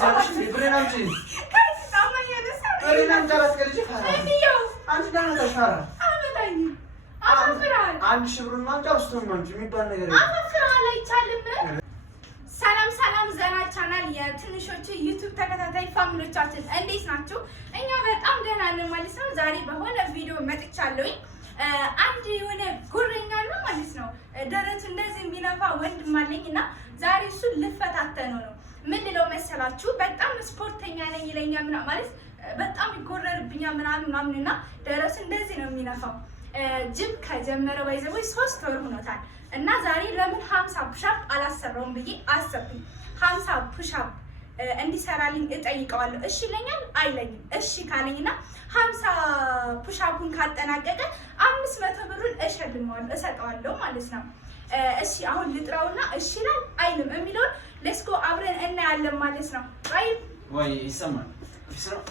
ታወጃለሽ? ብሬን አምጪ። ጋይስ ታማኝ አይደለም። ብሬን አምጪ አላስቀርጂ ካራ እንዲያው አንቺ ደግሞ ተሻራ አመጣኝ አፈፍራል። አንድ ሺህ ብሩን ማምጪ አውስቶን ነው እንጂ የሚባል ነገር አፈፍራል አይቻልም። ሰላም ሰላም ዘና ቻናል የትንሾቹ ዩቲዩብ ተከታታይ ፋሚሊዎቻችን እንዴት ናችሁ? እኛ በጣም ደህና ነን ማለት ነው። ዛሬ በሆነ ቪዲዮ መጥቻለሁኝ። አንድ የሆነ ጉረኛ ነው ማለት ነው። ደረቱ እንደዚህ የሚነፋ ወንድም አለኝና ዛሬ እሱን ልፈታተነው ነው። ምን ልለው መሰላችሁ? በጣም ስፖርተኛ ነኝ ይለኛል ምናምን ማለት በጣም ይጎረርብኛል ምናምንና ደረቱ እንደዚህ ነው የሚነፋው። ጅም ከጀመረ ወይዘው 3 ወር ሆኖታል እና ዛሬ ለምን 50 ፑሻፕ አላሰራውም ብዬ አሰብኩኝ። 50 ፑሻፕ እንዲሰራልኝ እጠይቀዋለሁ። እሺ ይለኛል አይለኝም? እሺ ካለኝና 50 ፑሻፑን ካጠናቀቀ 500 ብሩን እሸልመዋለሁ እሰጠዋለሁ ማለት ነው። እሺ አሁን ልጥራውና እሺ ይላል አይልም የሚለውን ሌትስ ጎ አብረን እናያለን ማለት ነው። ወይ ይሰማል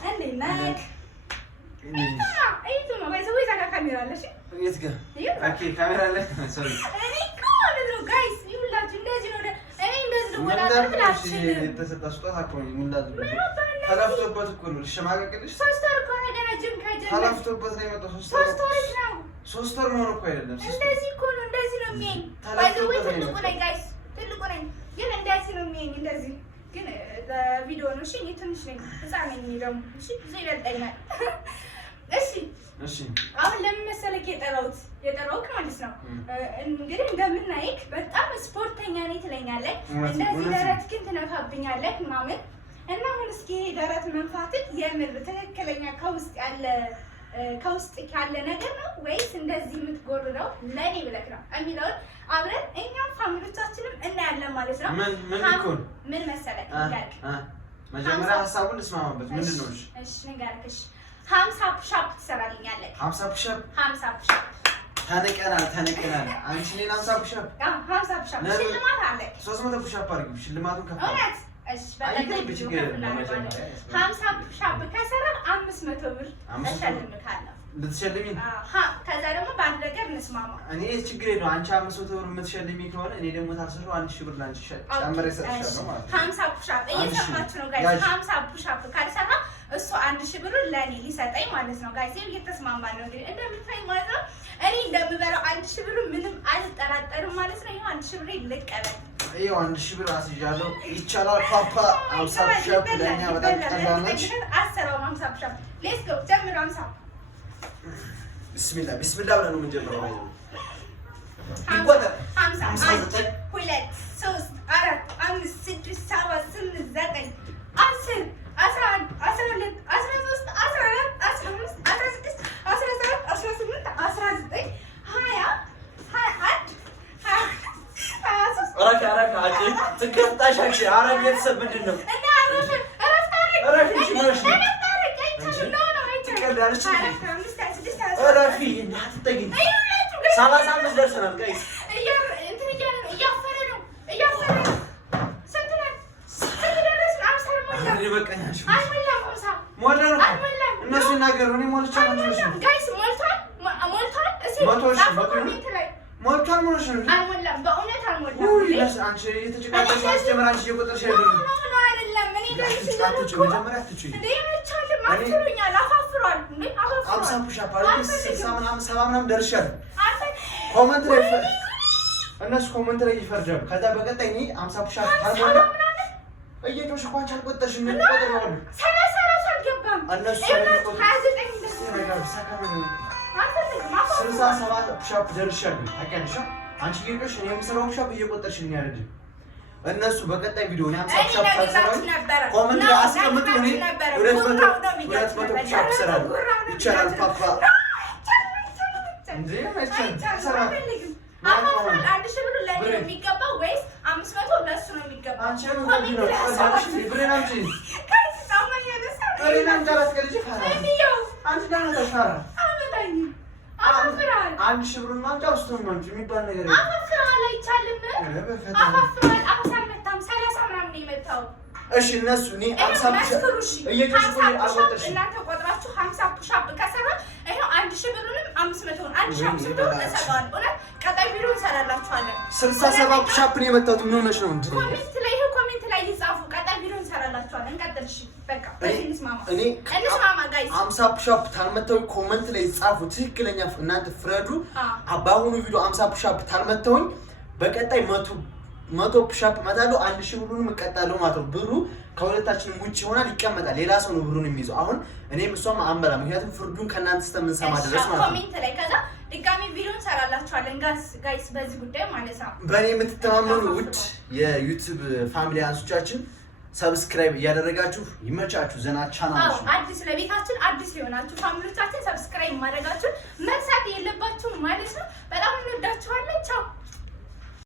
እንዴ ነክ አይቱ ነው ወይስ ወይስ ካሜራ አለ? እሺ የት ጋር? ኦኬ ካሜራ አለ። ሶሪ እኔ ኮል ነው ጋይስ ይሁላችሁ እንደዚህ ነው። እኔ እንደዚህ ነው ወላሂ የተሰጣ ስጦታ እኮ ነው። ሙላድ ተለፍቶበት እኮ ነው። ልሽማቀቅልሽ 3 ወር እኮ ነው ገና ጅም ከጀመረ ተለፍቶበት ነው የመጣው። 3 ወር ነው። 3 ወር ነው እኮ አይደለም። እንደዚህ እኮ ነው። እንደዚህ ነው የሚያኝ ባይዘው ወይ ትልቁ ነኝ ጋይስ ትልቁ ነኝ ግን እንደዚህ ነው የሚያኝ እንደዚህ ግን በቪዲዮ ነው። እሺ እኔ ትንሽ ነኝ ህፃን ነኝ ደግሞ እሺ ብዙ ይበልጠኛል። እሺ አሁን ለምን መሰለክ የጠራሁት ማለት ነው። እንግዲህ እንደምናይክ በጣም ስፖርተኛ ነኝ ትለኛለህ። እንደዚህ ደረትክን ትነፋብኛለህ ምናምን እና አሁን እስኪ ደረት መንፋትህ የምር ትክክለኛ ከውስጥ ያለ ነገር ነው ወይስ እንደዚህ የምትጎርረው ለኔ ብለክ ነው የሚለውን አብረን እኛም ፋሚሊዎቻችንም እናያለን ማለት ነው። ምን መሰለክ ንገርክ መጀመሪያ ሀሳቡን እንስማማበት። ምንድን ነው? እሺ ንገርክሽ 50 ፑሻፕ ትሰራልኛለህ። 50 ፑሻፕ ተነቀናል። አንቺ እኔን 50 ፑሻፕ 50 ፑሻፕ ሽልማት አለ። 300 ፑሻፕ አድርጊ። ሽልማቱን ከፍታ እሺ በለጠኝ ችግር የለም። 50 ፑሻፕ ከሰራን 500 ብር እሸልምካለሁ። ልትሸልሚ? ከዛ ደግሞ በአንድ ነገር እንስማማ። እኔ ችግር የለውም። አንቺ 500 ብር የምትሸልሚ ከሆነ እኔ ደግሞ ታልሰራው 1000 ብር ላንቺ ጨምሬ እሰጥሻለሁ ማለት ነው። 50 ፑሻፕ እየሰማችሁ ነው ጋይስ። 50 ፑሻፕ ካልሰራ እሱ 1000 ብር ለኔ ሊሰጠኝ ማለት ነው ጋይስ። እየተስማማን ነው እንግዲህ እንደምታይ ማለት ነው። እኔ እንደምበላው 1000 ብር ምንም አልጠራጠርም ማለት ነው። ይሄው 1000 ብር ልቀበል። ይሄው 1000 ብር አስይዣለሁ። ይቻላል ፓፓ 50 ፑሻፕ ለኛ በጣም ቀላል ነች። አሰራው 50 ፑሻፕ ሌትስ ጎ ጀምር 50 ቢስሚላህ ብለን ነው የምንጀምረው። ይቆጠር 50 2 3 4 5 6 7 8 9 10 11 12 13 14 15 16 17 18 19 20 21 23 አረካ አጭ ትገጣሽ አክሽ አረጋ ቤተሰብ ምንድን ነው እና አረፍታረክ ረፊ እናትጠጊኝ 35 ደርሰናል ጋይስ። እነሱ ይናገሩ። እኔ ሞልቷል ኮመንት ላይ ይፈርዳሉ። ከዛ በቀጣይ እኔ 50 ፑሻፕ ካልሞላ እየጮሽ እንኳን አልቆጠርሽ ምን ቆጥር ነው 30 አልገባም። እነሱ 67 ፑሻፕ ደርሻለሁ። ታውቂያለሽ አንቺ እየጮሽ እኔ የምሰራው ፑሻፕ እየቆጠርሽ ነው ያረድ። እነሱ በቀጣይ ቪዲዮ እኔ 50 ፑሻፕ ካልሰራው ኮመንት ላይ አስቀምጡ። እኔ 200 ፑሻፕ እሰራለሁ። ይቻላል ፓፓ እንዴ ሰራ አንድ ሺህ ብር ለኔ ነው የሚገባው ወይስ 500 ለሱ ነው የሚገባው? አንቺ ነው ብሬን አምጪ። አንድ ሺህ ብሩን ማምጫ ውስጥ ነው እንጂ የሚባል ነገር የለም። አፈፍራል አይቻልም። አፈፍራል አልመታም 30 ምናምን ነው የመታው። እሺ እነሱ እኔ 50 ፑሽ እየጨስኩ አልቆጥርሽ። እናንተ ቆጥራችሁ 50 ፑሻፕ ከሰራ ይሄው 1000 ብሩንም 500ውን 1500 እሰጣለሁ። እውነት ቀጣይ ቪዲዮ እንሰራላችኋለን። 67 ፑሻፕ ነው የመታሁት። ምን ሆነሽ ነው እንዴ? ኮሜንት ላይ ይጻፉ። ቀጣይ ቪዲዮ እንሰራላችኋለን። እንቀጥልሽ በቃ እንስማማ ጋይስ 50 ፑሻፕ ታልመተው ኮሜንት ላይ ጻፉ ትክክለኛ እናንተ ፍረዱ አባሁኑ ቪዲዮ 50 ፑሻፕ ታልመተውኝ በቀጣይ 100 ፑሻፕ መታለው 1000 ብሩን መቀጣለው ማለት ነው ብሩ ከሁለታችንም ውጪ ይሆናል ይቀመጣል ሌላ ሰው ነው ብሩን የሚይዘው አሁን እኔም እሷም አንበላ ምክንያቱም ፍርዱን ከናንተ ተመንሰማ ድረስ ማለት ነው ኮሜንት ላይ ከዛ ድጋሚ ቪዲዮ እንሰራላችኋለን ጋይስ በዚህ ጉዳይ ማለት ነው በእኔ የምትተማመኑ ውድ የዩቲዩብ ፋሚሊ አንሶቻችን ሰብስክራይብ ያደረጋችሁ ይመቻችሁ ዘና ቻናል አዲስ ለቤታችን አዲስ ሊሆናችሁ ፋሚሊዎቻችን ሰብስክራይብ ማድረጋችሁ መርሳት የለባችሁም ማለት ነው በጣም እንወዳችኋለን ቻው